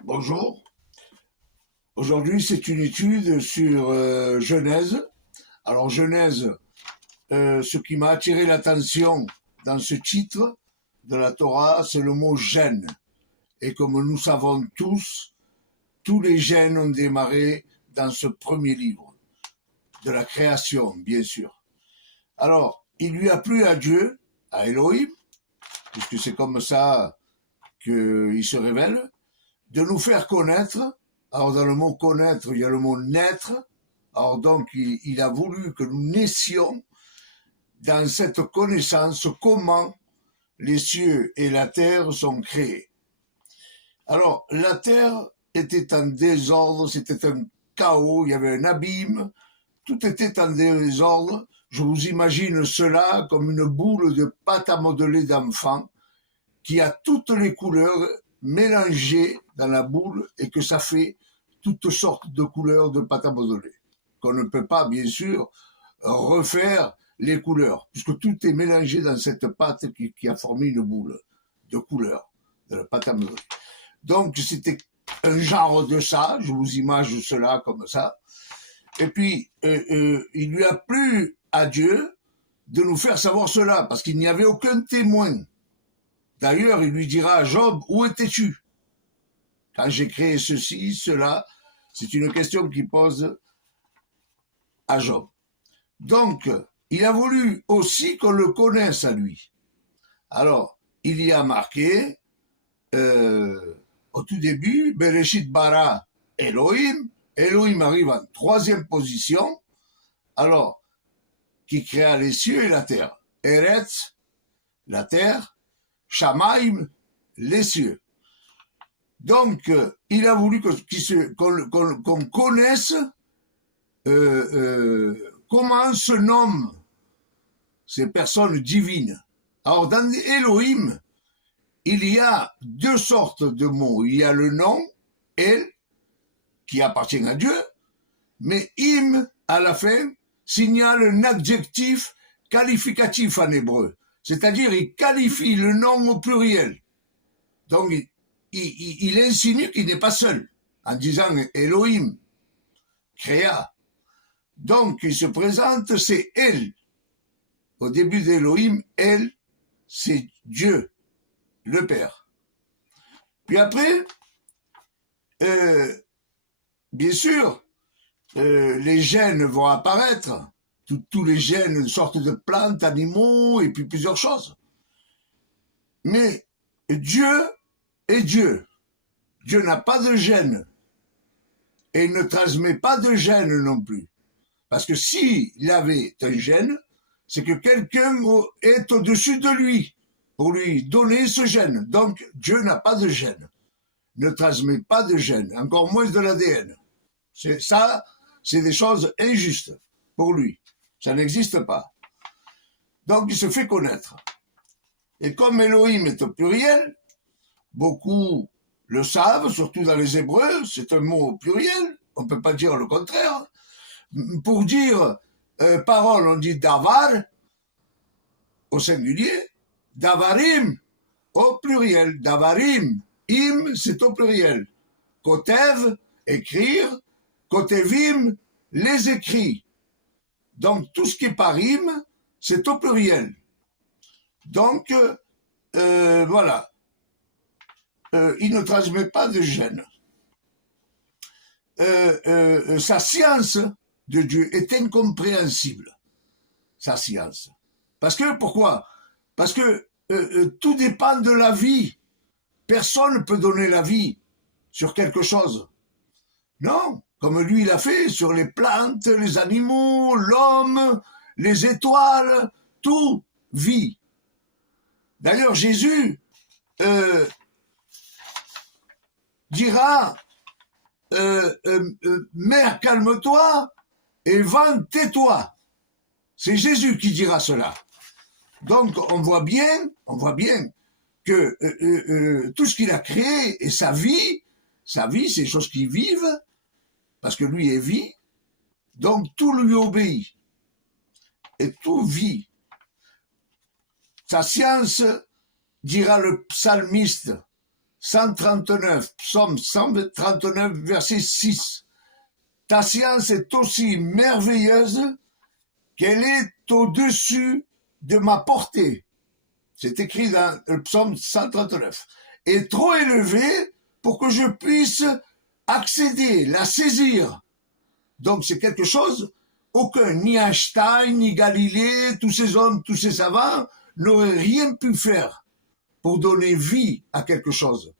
Bonjour. Aujourd'hui, c'est une étude sur Genèse. Alors, Genèse, ce qui m'a attiré l'attention dans ce titre de la Torah, c'est le mot gène. Et comme nous savons tous les gènes ont démarré dans ce premier livre, de la création, bien sûr. Alors, il lui a plu à Dieu, à Elohim, puisque c'est comme ça qu'il se révèle, de nous faire connaître. Alors dans le mot connaître, il y a le mot naître. Alors donc il a voulu que nous naissions dans cette connaissance comment les cieux et la terre sont créés. Alors la terre était en désordre, c'était un chaos, il y avait un abîme, tout était en désordre. Je vous imagine cela comme une boule de pâte à modeler d'enfant qui a toutes les couleurs mélangées dans la boule et que ça fait toutes sortes de couleurs de pâte à modeler. Qu'on ne peut pas, bien sûr, refaire les couleurs, puisque tout est mélangé dans cette pâte qui a formé une boule de couleurs, de la pâte à modeler. Donc, c'était un genre de ça, je vous imagine cela comme ça. Et puis, il lui a plu à Dieu de nous faire savoir cela, parce qu'il n'y avait aucun témoin. D'ailleurs, il lui dira à Job, où étais-tu quand j'ai créé ceci, cela? C'est une question qu'il pose à Job. Donc, il a voulu aussi qu'on le connaisse à lui. Alors, il y a marqué, au tout début, Bereshit bara Elohim. Elohim arrive en troisième position. Alors, qui créa les cieux et la terre. Eretz, la terre. Shamaim, les cieux. Donc, il a voulu qu'on connaisse comment se nomment ces personnes divines. Alors, dans Elohim, il y a deux sortes de mots. Il y a le nom, El, qui appartient à Dieu, mais Im, à la fin, signale un adjectif qualificatif en hébreu. C'est-à-dire, il qualifie le nom au pluriel. Donc, il insinue qu'il n'est pas seul, en disant Elohim, créa. Donc, il se présente, c'est El. Au début d'Elohim, El, c'est Dieu, le Père. Puis après, bien sûr, les gènes vont apparaître. Tous les gènes, sortes de plantes, animaux, et puis plusieurs choses. Mais Dieu est Dieu. Dieu n'a pas de gènes. Et il ne transmet pas de gènes non plus. Parce que s'il avait un gène, c'est que quelqu'un est au-dessus de lui pour lui donner ce gène. Donc Dieu n'a pas de gène. Ne transmet pas de gène, encore moins de l'ADN. Ça, c'est des choses injustes pour lui. Ça n'existe pas. Donc il se fait connaître. Et comme Elohim est au pluriel, beaucoup le savent, surtout dans les Hébreux, c'est un mot au pluriel, on ne peut pas dire le contraire. Pour dire parole, on dit davar au singulier, davarim au pluriel, davarim, im c'est au pluriel, kotev, écrire, kotevim, les écrits. Donc tout ce qui est par im, c'est au pluriel. Donc voilà. Il ne transmet pas de gène. Sa science de Dieu est incompréhensible. Sa science. Parce que, pourquoi? Parce que tout dépend de la vie. Personne ne peut donner la vie sur quelque chose. Non, comme lui il a fait sur les plantes, les animaux, l'homme, les étoiles, tout vit. D'ailleurs, Jésus dira mère, calme-toi et vent, tais-toi. C'est Jésus qui dira cela. Donc on voit bien que tout ce qu'il a créé et sa vie, c'est des choses qui vivent, parce que lui est vie, donc tout lui obéit. Et tout vit. Sa science, dira le psalmiste, 139, psaume 139, verset 6. Ta science est aussi merveilleuse qu'elle est au-dessus de ma portée. C'est écrit dans le psaume 139. Et trop élevée pour que je puisse accéder, la saisir. Donc c'est quelque chose, aucun, ni Einstein, ni Galilée, tous ces hommes, tous ces savants, n'auraient rien pu faire pour donner vie à quelque chose.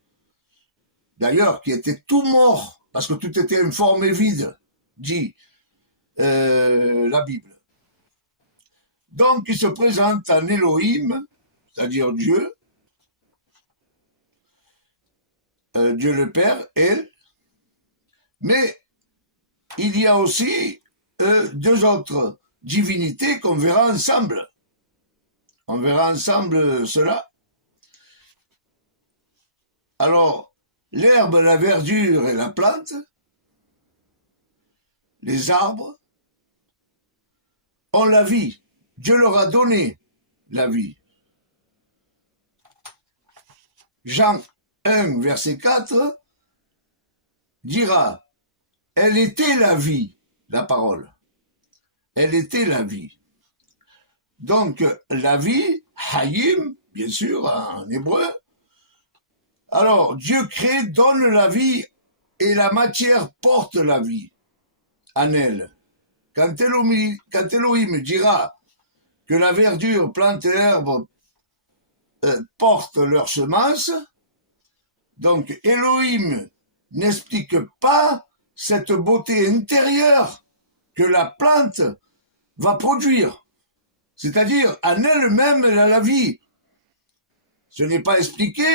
D'ailleurs, qui était tout mort, parce que tout était informe et vide, dit la Bible. Donc il se présente en Elohim, c'est-à-dire Dieu, Dieu le Père, El, mais il y a aussi deux autres divinités qu'on verra ensemble. On verra ensemble cela. Alors, l'herbe, la verdure et la plante, les arbres, ont la vie. Dieu leur a donné la vie. Jean 1, verset 4, dira, elle était la vie, la parole. Elle était la vie. Donc, la vie, Hayim, bien sûr, en hébreu. Alors, Dieu crée, donne la vie, et la matière porte la vie en elle. Quand Elohim dira que la verdure, plante et herbe portent leur semence, donc Elohim n'explique pas cette beauté intérieure que la plante va produire. C'est-à-dire, en elle-même, elle a la vie. Ce n'est pas expliqué,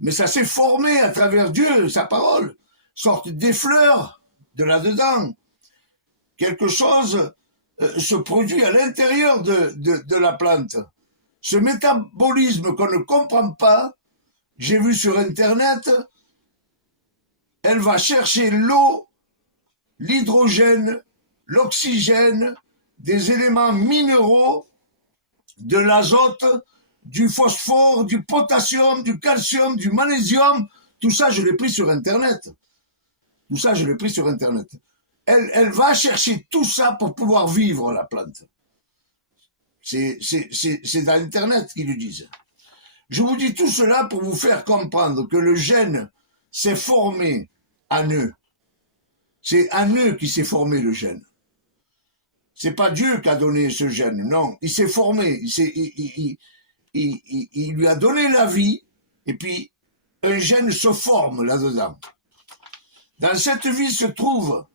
mais ça s'est formé à travers Dieu, sa parole. Sortent des fleurs de là-dedans. Quelque chose se produit à l'intérieur de la plante. Ce métabolisme qu'on ne comprend pas, j'ai vu sur Internet, elle va chercher l'eau, l'hydrogène, l'oxygène, des éléments minéraux, de l'azote, du phosphore, du potassium, du calcium, du magnésium. Tout ça, je l'ai pris sur Internet. Tout ça, je l'ai pris sur Internet. Elle va chercher tout ça pour pouvoir vivre, la plante. C'est dans Internet qu'ils le disent. Je vous dis tout cela pour vous faire comprendre que le gène s'est formé en eux. C'est en eux qui s'est formé le gène. C'est pas Dieu qui a donné ce gène, non. Il s'est formé, il lui a donné la vie, et puis un gène se forme là-dedans. Dans cette vie se trouve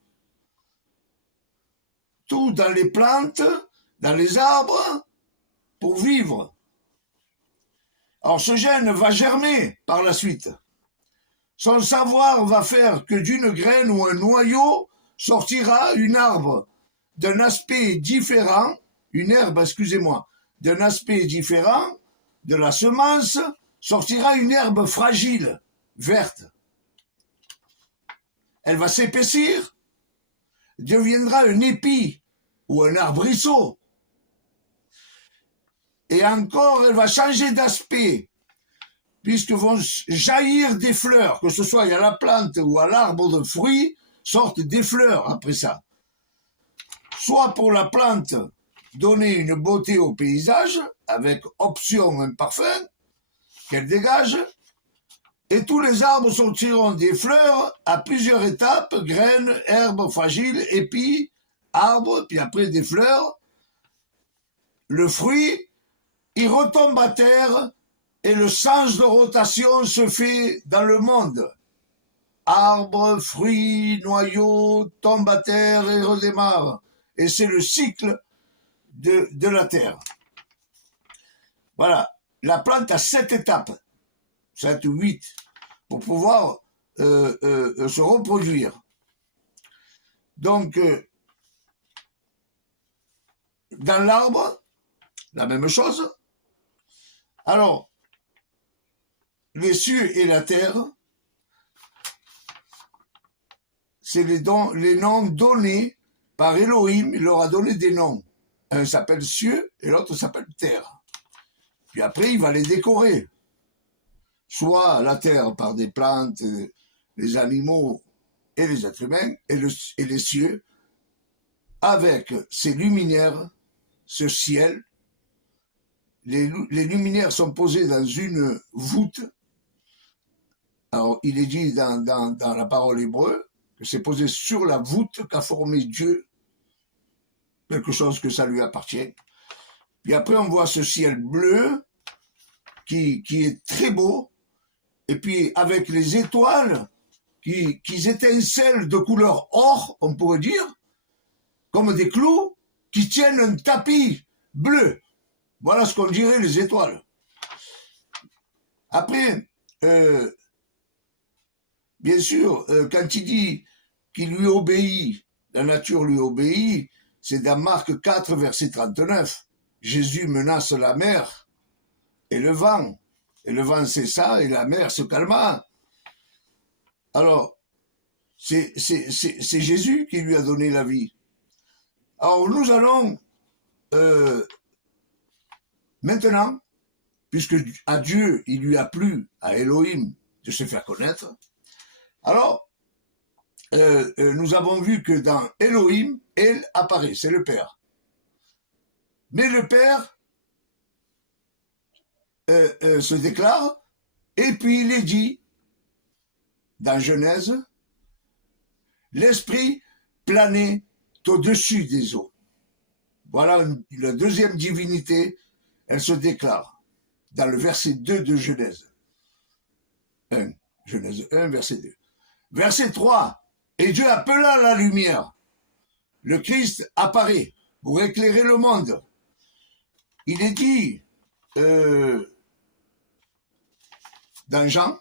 tout dans les plantes, dans les arbres, pour vivre. Alors ce gène va germer par la suite. Son savoir va faire que d'une graine ou un noyau sortira une arbre d'un aspect différent, une herbe, excusez-moi, d'un aspect différent de la semence, sortira une herbe fragile, verte. Elle va s'épaissir, deviendra un épi ou un arbrisseau. Et encore, elle va changer d'aspect, puisque vont jaillir des fleurs, que ce soit à la plante ou à l'arbre de fruits, sortent des fleurs après ça. Soit pour la plante, donner une beauté au paysage, avec option un parfum qu'elle dégage, et tous les arbres sortiront des fleurs à plusieurs étapes, graines, herbes fragiles, épis, arbres, puis après des fleurs. Le fruit, il retombe à terre et le sens de rotation se fait dans le monde. Arbre, fruit, noyau, tombe à terre et redémarre. Et c'est le cycle de la terre. Voilà, la plante a 7 étapes, 7 ou 8, pour pouvoir se reproduire. Donc, dans l'arbre, la même chose. Alors, les cieux et la terre, c'est les noms donnés par Elohim, il leur a donné des noms. Un s'appelle cieux et l'autre s'appelle terre. Puis après, il va les décorer. soit la terre par des plantes, les animaux et les êtres humains, et les cieux, avec ces luminaires, ce ciel. Les luminaires sont posés dans une voûte. Alors, il est dit dans la parole hébreu que c'est posé sur la voûte qu'a formé Dieu, quelque chose que ça lui appartient. Puis après, on voit ce ciel bleu qui est très beau, et puis avec les étoiles qui étincellent de couleur or, on pourrait dire, comme des clous qui tiennent un tapis bleu. Voilà ce qu'on dirait les étoiles. Après, bien sûr, quand il dit qu'il lui obéit, la nature lui obéit, c'est dans Marc 4, verset 39. Jésus menace la mer et le vent. Et le vent cessa et la mer se calma. Alors, c'est Jésus qui lui a donné la vie. Alors, nous allons maintenant, puisque à Dieu, il lui a plu, à Elohim, de se faire connaître, alors, nous avons vu que dans Elohim, El apparaît, c'est le Père. Mais le Père se déclare, et puis il est dit, dans Genèse, l'Esprit planait au-dessus des eaux. Voilà la deuxième divinité, elle se déclare dans le verset 2 de Genèse 1. Genèse 1, verset 2. Verset 3. Et Dieu appela la lumière. Le Christ apparaît pour éclairer le monde. Il est dit dans Jean,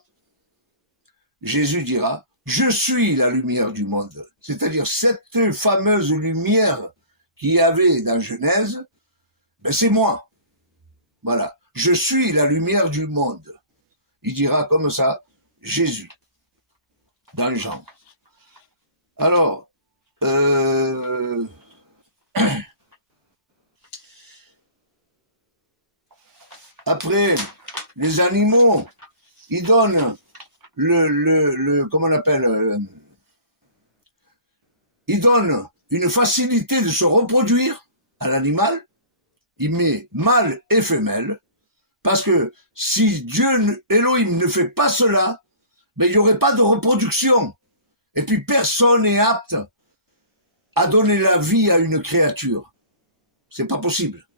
Jésus dira, je suis la lumière du monde. C'est-à-dire cette fameuse lumière qu'il y avait dans Genèse, ben c'est moi. Voilà. Je suis la lumière du monde. Il dira comme ça, Jésus, dans Jean. Alors, après, les animaux, ils donnent comment on appelle, ils donnent une facilité de se reproduire à l'animal. Il met mâle et femelle, parce que si Dieu, Elohim, ne fait pas cela, ben, il n'y aurait pas de reproduction. Et puis personne n'est apte à donner la vie à une créature. C'est pas possible.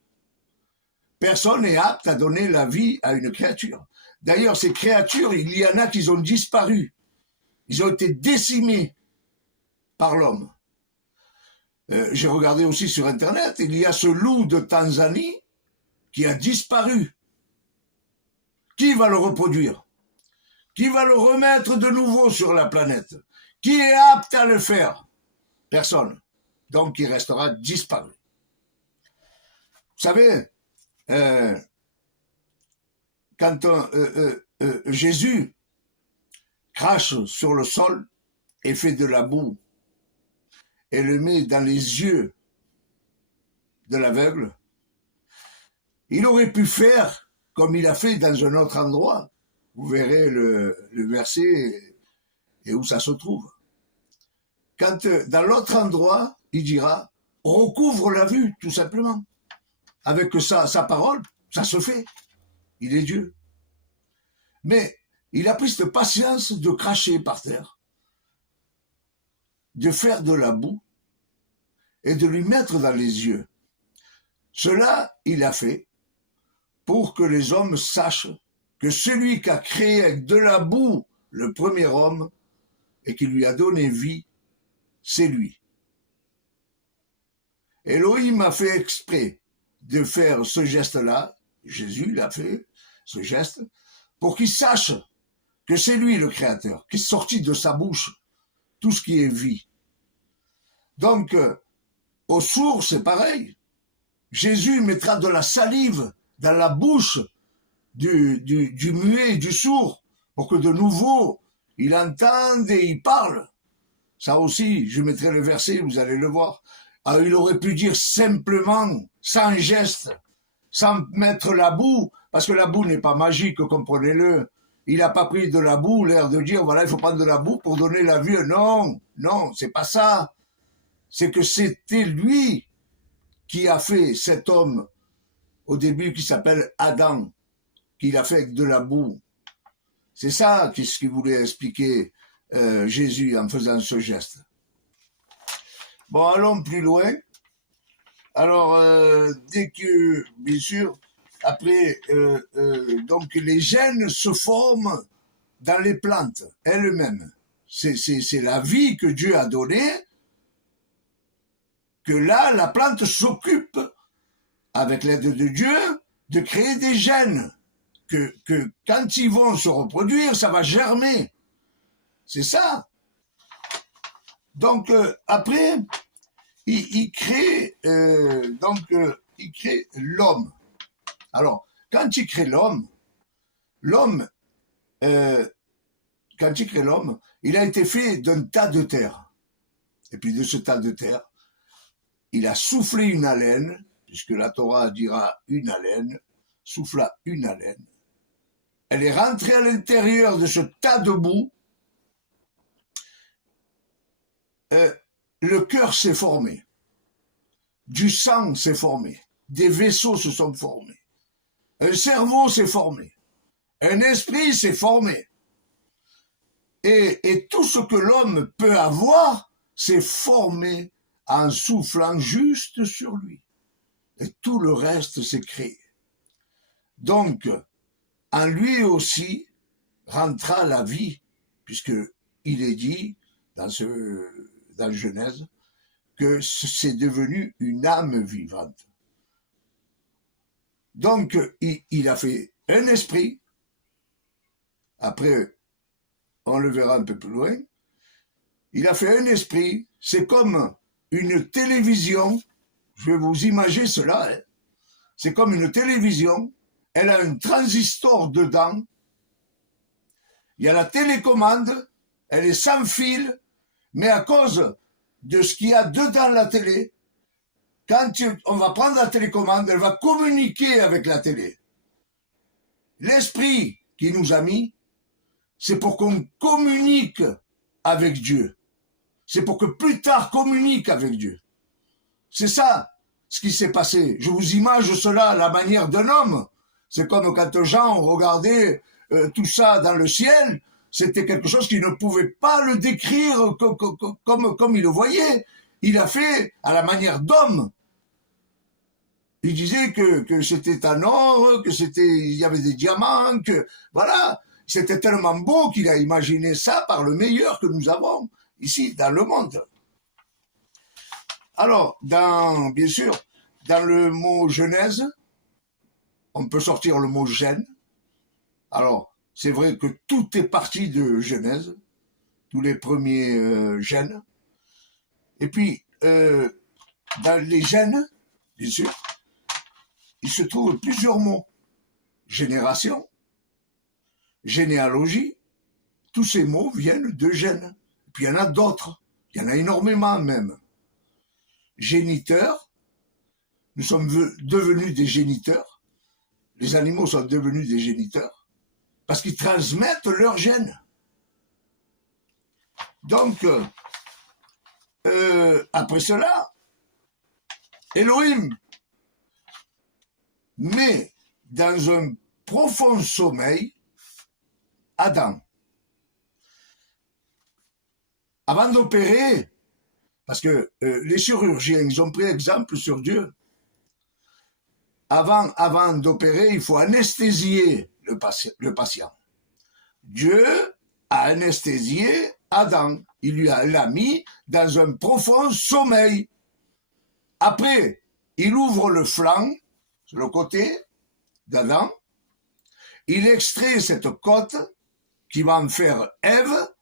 Personne n'est apte à donner la vie à une créature. D'ailleurs, ces créatures, il y en a qui ont disparu. Ils ont été décimés par l'homme. J'ai regardé aussi sur Internet, il y a ce loup de Tanzanie qui a disparu. Qui va le reproduire? Qui va le remettre de nouveau sur la planète? Qui est apte à le faire? Personne. Donc il restera disparu. Vous savez, quand Jésus crache sur le sol et fait de la boue et le met dans les yeux de l'aveugle, il aurait pu faire comme il a fait dans un autre endroit. Vous verrez le verset et où ça se trouve. Quand dans l'autre endroit, il dira, recouvre la vue, tout simplement. Avec sa parole, ça se fait. Il est Dieu. Mais il a pris cette patience de cracher par terre, de faire de la boue et de lui mettre dans les yeux. Cela, il a fait pour que les hommes sachent que celui qui a créé avec de la boue le premier homme et qui lui a donné vie, c'est lui. Elohim a fait exprès de faire ce geste-là, Jésus l'a fait, ce geste, pour qu'il sache que c'est lui le créateur, qui est sorti de sa bouche tout ce qui est vie. Donc, au sourd, c'est pareil. Jésus mettra de la salive dans la bouche du muet, du sourd, pour que de nouveau, il entende et il parle. Ça aussi, je mettrai le verset, vous allez le voir. Alors, il aurait pu dire simplement, sans geste, sans mettre la boue, parce que la boue n'est pas magique, comprenez-le. Il n'a pas pris de la boue, l'air de dire, voilà, il faut prendre de la boue pour donner la vie. Non, non, c'est pas ça. C'est que c'était lui qui a fait cet homme, au début, qui s'appelle Adam, qu'il a fait avec de la boue. C'est ça ce qu'il voulait expliquer Jésus en faisant ce geste. Bon, allons plus loin. Alors, dès que, bien sûr, après, donc les gènes se forment dans les plantes elles-mêmes. C'est la vie que Dieu a donnée, que là, la plante s'occupe, avec l'aide de Dieu, de créer des gènes, que quand ils vont se reproduire, ça va germer. C'est ça. Donc, après, il crée l'homme. Alors, quand il crée l'homme, quand il crée l'homme, il a été fait d'un tas de terre. Et puis de ce tas de terre, il a soufflé une haleine, puisque la Torah dira une haleine, souffla une haleine. Elle est rentrée à l'intérieur de ce tas de boue. Le cœur s'est formé. Du sang s'est formé. Des vaisseaux se sont formés. Un cerveau s'est formé. Un esprit s'est formé. Et tout ce que l'homme peut avoir s'est formé en soufflant juste sur lui. Et tout le reste s'est créé. Donc, en lui aussi rentra la vie, puisque il est dit dans Genèse que c'est devenu une âme vivante. Donc, il a fait un esprit. Après, on le verra un peu plus loin. Il a fait un esprit. C'est comme une télévision. Je vais vous imaginer cela. Hein. C'est comme une télévision. Elle a un transistor dedans. Il y a la télécommande. Elle est sans fil. Mais à cause de ce qu'il y a dedans la télé, quand on va prendre la télécommande, elle va communiquer avec la télé. L'esprit qui nous a mis, c'est pour qu'on communique avec Dieu. C'est pour que plus tard communique avec Dieu. C'est ça ce qui s'est passé. Je vous imagine cela à la manière d'un homme. C'est comme quand Jean regardait tout ça dans le ciel, c'était quelque chose qu'il ne pouvait pas le décrire comme il le voyait. Il a fait à la manière d'homme. Il disait que c'était un or, il y avait des diamants, que voilà. C'était tellement beau qu'il a imaginé ça par le meilleur que nous avons ici dans le monde. Alors, bien sûr, dans le mot Genèse, on peut sortir le mot gène. Alors, c'est vrai que tout est parti de Genèse, tous les premiers gènes. Et puis, dans les gènes, bien sûr, il se trouve plusieurs mots. Génération, généalogie, tous ces mots viennent de gènes. Et puis il y en a d'autres, il y en a énormément même. Géniteur, nous sommes devenus des géniteurs, les animaux sont devenus des géniteurs, parce qu'ils transmettent leurs gènes. Donc, après cela, Elohim met dans un profond sommeil Adam. Avant d'opérer, parce que les chirurgiens, ils ont pris exemple sur Dieu. Avant d'opérer, il faut anesthésier le patient. Dieu a anesthésié Adam. Il l'a mis dans un profond sommeil. Après, il ouvre le flanc, sur le côté d'Adam. Il extrait cette côte qui va en faire Ève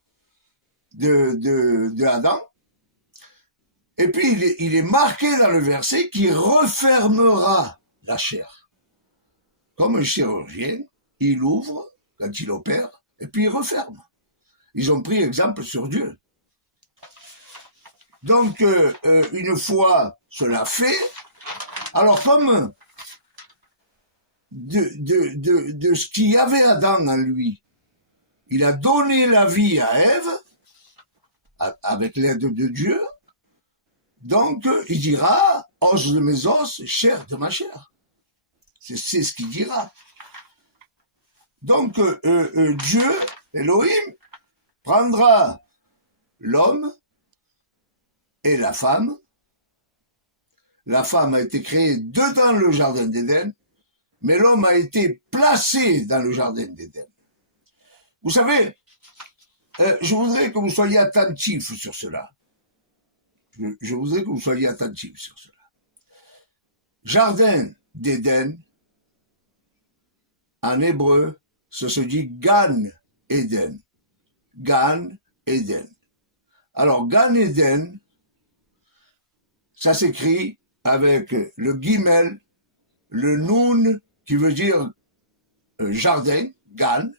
de Adam. Et puis, il est marqué dans le verset qui refermera la chair. Comme un chirurgien, il ouvre quand il opère, et puis il referme. Ils ont pris exemple sur Dieu. Donc, une fois cela fait, alors comme de ce qu'il y avait Adam en lui, il a donné la vie à Ève, avec l'aide de Dieu. Donc, il dira, os de mes os, chair de ma chair. C'est ce qu'il dira. Donc, Dieu, Elohim, prendra l'homme et la femme. La femme a été créée dedans le jardin d'Éden, mais l'homme a été placé dans le jardin d'Éden. Vous savez, je voudrais que vous soyez attentifs sur cela. Je voudrais que vous soyez attentifs sur cela. Jardin d'Éden, en hébreu, ça se dit Gan Eden. Gan Eden. Alors, Gan Eden, ça s'écrit avec le guimel, le noun, qui veut dire jardin, Gan,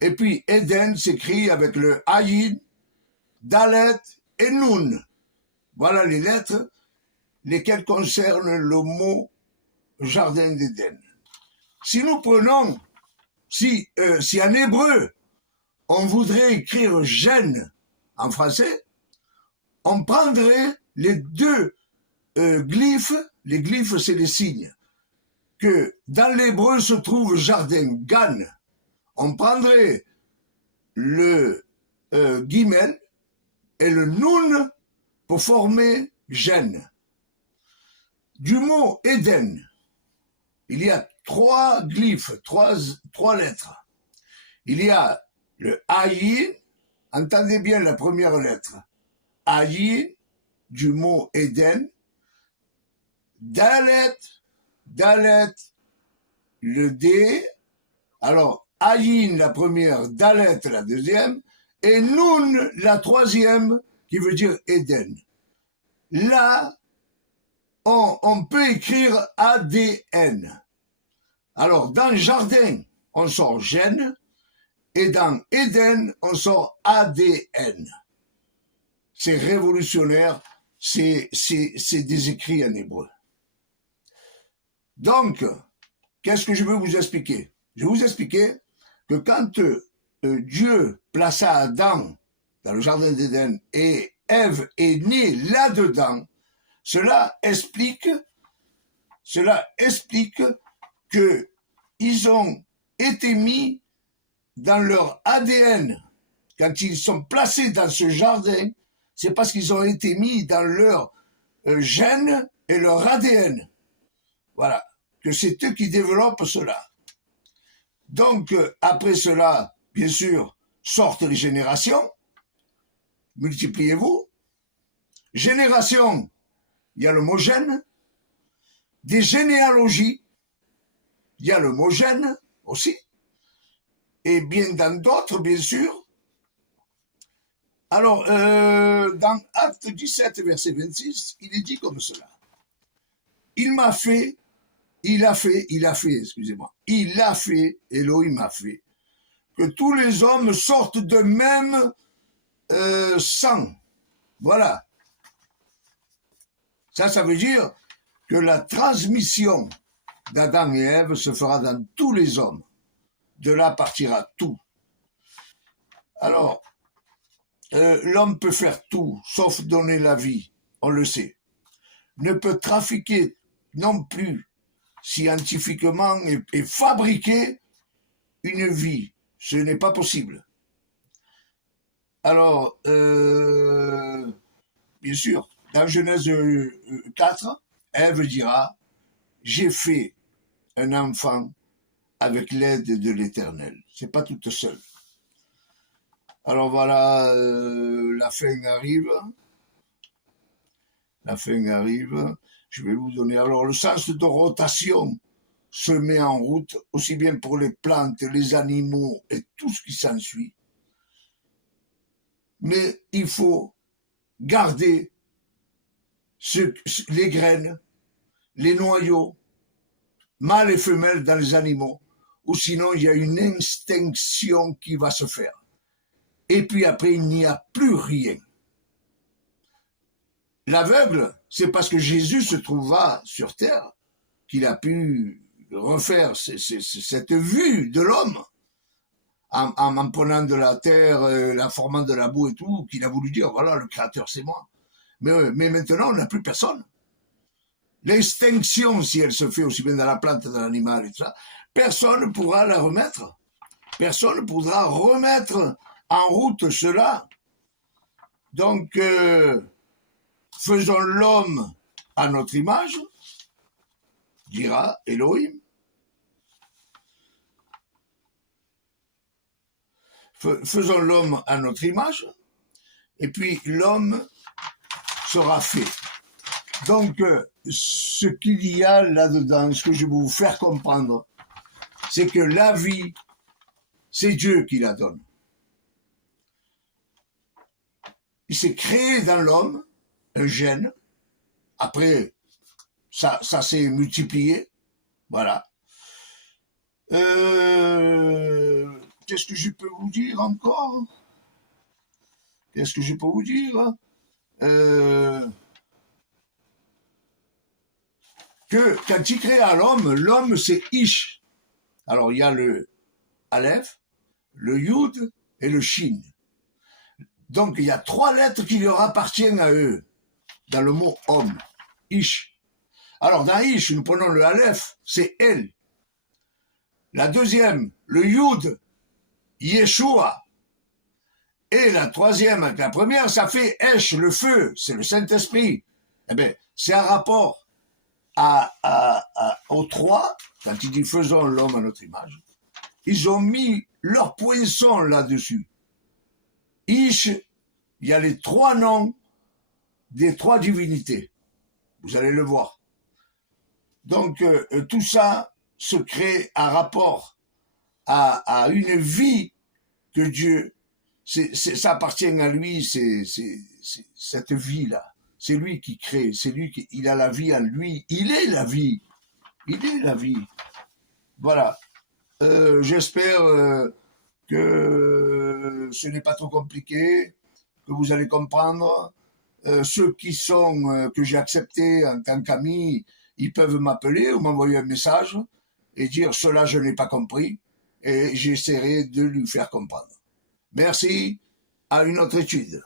et puis Eden s'écrit avec le ayin, dalet et noun. Voilà les lettres lesquelles concernent le mot jardin d'Éden. Si nous prenons, si en hébreu, on voudrait écrire gêne en français, on prendrait les deux glyphes, les glyphes c'est les signes, que dans l'hébreu se trouve jardin, gan. On prendrait le guimel et le noun pour former gêne. Du mot Éden, il y a trois glyphes, trois lettres. Il y a le ayin, entendez bien la première lettre, ayin, du mot Éden, dalet, le D, alors ayin la première, dalet la deuxième, et noun la troisième, qui veut dire Éden. Là, on peut écrire ADN. Alors, dans jardin, on sort gène, et dans Éden, on sort ADN. C'est révolutionnaire, c'est des écrits en hébreu. Donc, qu'est-ce que je veux vous expliquer? Je vais vous expliquer que quand Dieu plaça Adam dans le jardin d'Éden et Ève est née là-dedans, cela explique qu'ils ont été mis dans leur ADN. Quand ils sont placés dans ce jardin, c'est parce qu'ils ont été mis dans leur gène et leur ADN. Voilà, que c'est eux qui développent cela. Donc, après cela, bien sûr, sortent les générations. Multipliez-vous. Génération, il y a le mot gène. Des généalogies, il y a le mot gène aussi. Et bien dans d'autres, bien sûr. Alors, dans Acte 17, verset 26, il est dit comme cela. Il a fait, Elohim a fait, que tous les hommes sortent de même sang. Voilà. Ça veut dire que la transmission d'Adam et Ève se fera dans tous les hommes. De là partira tout. Alors, l'homme peut faire tout, sauf donner la vie, on le sait. Ne peut trafiquer non plus scientifiquement et fabriquer une vie. Ce n'est pas possible. Alors, bien sûr, dans Genèse 4, Ève dira, j'ai fait un enfant avec l'aide de l'Éternel. C'est pas toute seule. Alors voilà, la fin arrive. La fin arrive. Je vais vous donner. Alors le sens de rotation se met en route, aussi bien pour les plantes, les animaux et tout ce qui s'ensuit. Mais il faut garder les graines, les noyaux, mâles et femelles dans les animaux, ou sinon il y a une extinction qui va se faire. Et puis après, il n'y a plus rien. L'aveugle, c'est parce que Jésus se trouva sur terre qu'il a pu refaire cette vue de l'homme. en prenant de la terre, la formant de la boue et tout, qu'il a voulu dire, voilà, le créateur, c'est moi. Mais maintenant, on n'a plus personne. L'extinction, si elle se fait aussi bien dans la plante, dans l'animal et tout ça, personne ne pourra la remettre. Personne ne pourra remettre en route cela. Donc, faisons l'homme à notre image, dira Elohim. Faisons l'homme à notre image, et puis l'homme sera fait. Donc, ce qu'il y a là-dedans, ce que je vais vous faire comprendre, c'est que la vie, c'est Dieu qui la donne. Il s'est créé dans l'homme un gène. Après, ça s'est multiplié. Voilà. Qu'est-ce que je peux vous dire encore? Qu'est-ce que je peux vous dire? Que quand il créa l'homme c'est Ish. Alors il y a le Aleph, le Yud et le Shin. Donc il y a 3 lettres qui leur appartiennent à eux, dans le mot homme, Ish. Alors dans Ish, nous prenons le Aleph, c'est El. La deuxième, le Yud, Yeshua. Et la troisième avec la première, ça fait Esh, le feu, c'est le Saint-Esprit. Eh bien, c'est un rapport aux 3, quand il dit faisons l'homme à notre image. Ils ont mis leur poinçon là-dessus. Ish, il y a les 3 noms des 3 divinités. Vous allez le voir. Donc, tout ça se crée un rapport à une vie que Dieu, ça appartient à lui, c'est cette vie-là. C'est lui qui crée, c'est lui qui il a la vie en lui. Il est la vie. Il est la vie. Voilà. J'espère que ce n'est pas trop compliqué, que vous allez comprendre. Ceux qui sont que j'ai acceptés en tant qu'amis, ils peuvent m'appeler ou m'envoyer un message et dire cela je n'ai pas compris et j'essaierai de lui faire comprendre. Merci, à une autre étude.